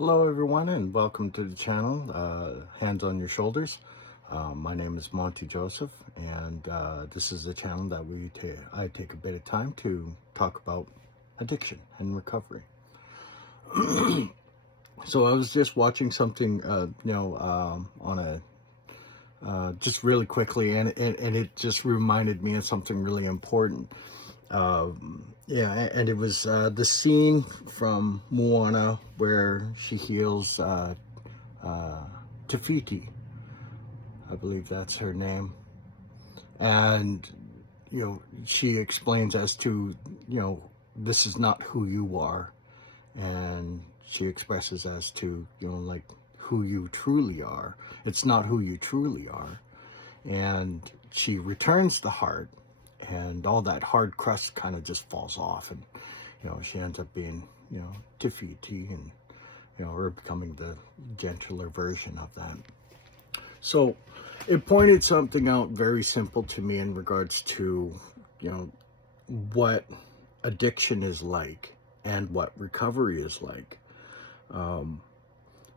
Hello everyone and welcome to the channel, Hands on Your Shoulders. My name is Monty Joseph, and this is the channel that I take a bit of time to talk about addiction and recovery. So I was just watching something, on a just really quickly, and it just reminded me of something really important. And it was the scene from Moana where she heals Tafiti, I believe that's her name, and she explains as to this is not who you are, and she expresses as to like who you truly are. It's not who you truly are, and she returns the heart, and all that hard crust kind of just falls off, and she ends up being Tafiti, and her becoming the gentler version of that. So it pointed something out very simple to me in regards to what addiction is like and what recovery is like.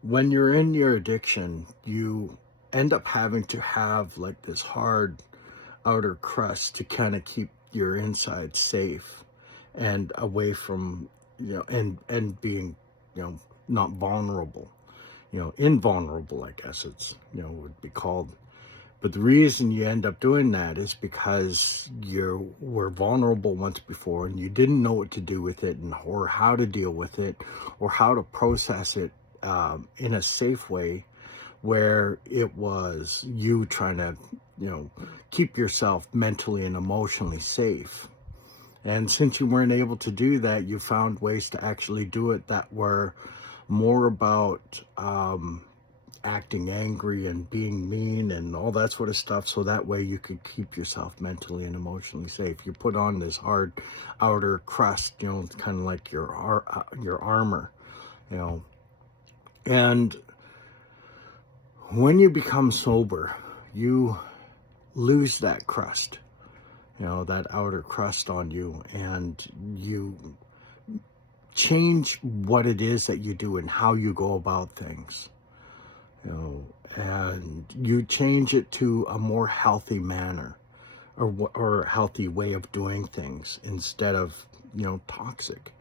When you're in your addiction, you end up having to have like this hard outer crust to kind of keep your inside safe and away from and being not vulnerable, invulnerable, I guess it's would be called. But the reason you end up doing that is because you were vulnerable once before and you didn't know what to do with it, and or how to deal with it, or how to process it in a safe way, where it was you trying to keep yourself mentally and emotionally safe. And since you weren't able to do that, you found ways to actually do it that were more about acting angry and being mean and all that sort of stuff, so that way you could keep yourself mentally and emotionally safe. You put on this hard outer crust, kind of like your armor, and when you become sober, you lose that crust, that outer crust on you, and you change what it is that you do and how you go about things, and you change it to a more healthy manner, or healthy way of doing things, instead of toxic,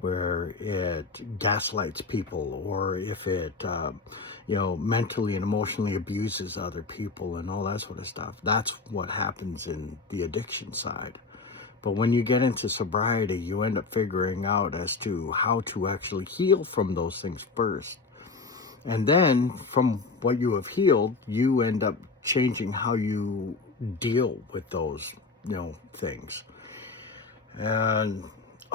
where it gaslights people, or if it mentally and emotionally abuses other people and all that sort of stuff. That's what happens in the addiction side. But when you get into sobriety, you end up figuring out as to how to actually heal from those things first. And then from what you have healed, you end up changing how you deal with those, things. And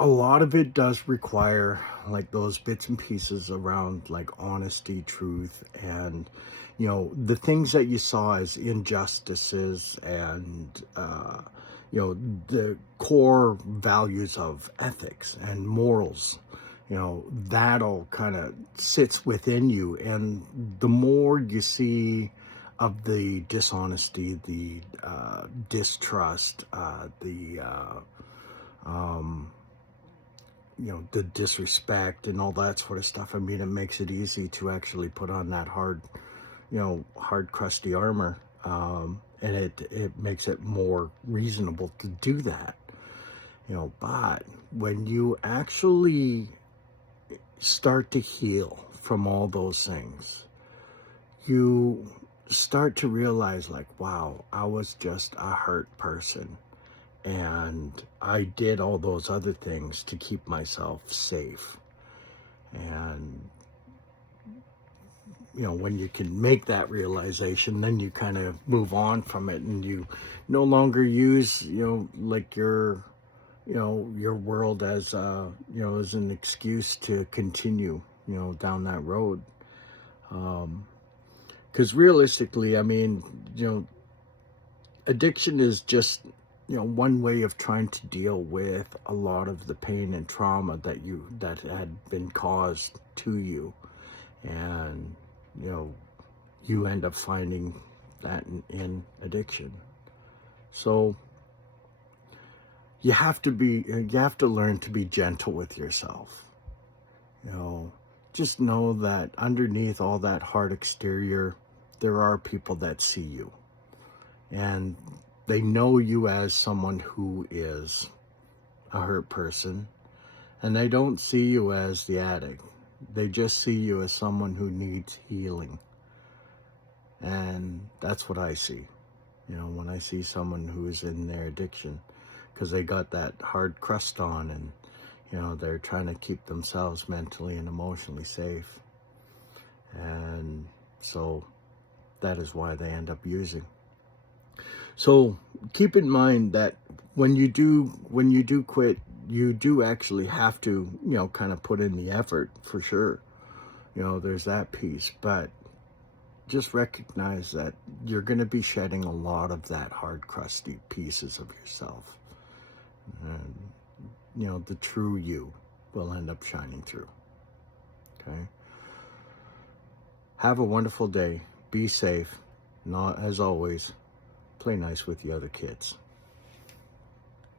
a lot of it does require like those bits and pieces around like honesty, truth, and the things that you saw as injustices, and the core values of ethics and morals, that all kind of sits within you. And the more you see of the dishonesty, the distrust, the disrespect and all that sort of stuff, I mean, it makes it easy to actually put on that hard crusty armor, and it makes it more reasonable to do that, but when you actually start to heal from all those things, you start to realize, like, wow, I was just a hurt person, and I did all those other things to keep myself safe. And when you can make that realization, then you kind of move on from it, and you no longer use like your world as as an excuse to continue down that road. Because realistically, I mean, addiction is just one way of trying to deal with a lot of the pain and trauma that had been caused to you. And you end up finding that in addiction. So you have to learn to be gentle with yourself, just know that underneath all that hard exterior, there are people that see you. And they know you as someone who is a hurt person. And they don't see you as the addict. They just see you as someone who needs healing. And that's what I see, when I see someone who is in their addiction, because they got that hard crust on, and they're trying to keep themselves mentally and emotionally safe. And so that is why they end up using. So keep in mind that when you do quit, you do actually have to, kind of put in the effort, for sure. There's that piece, but just recognize that you're going to be shedding a lot of that hard, crusty pieces of yourself. And, the true you will end up shining through. Okay? Have a wonderful day. Be safe. Not, as always, play nice with the other kids.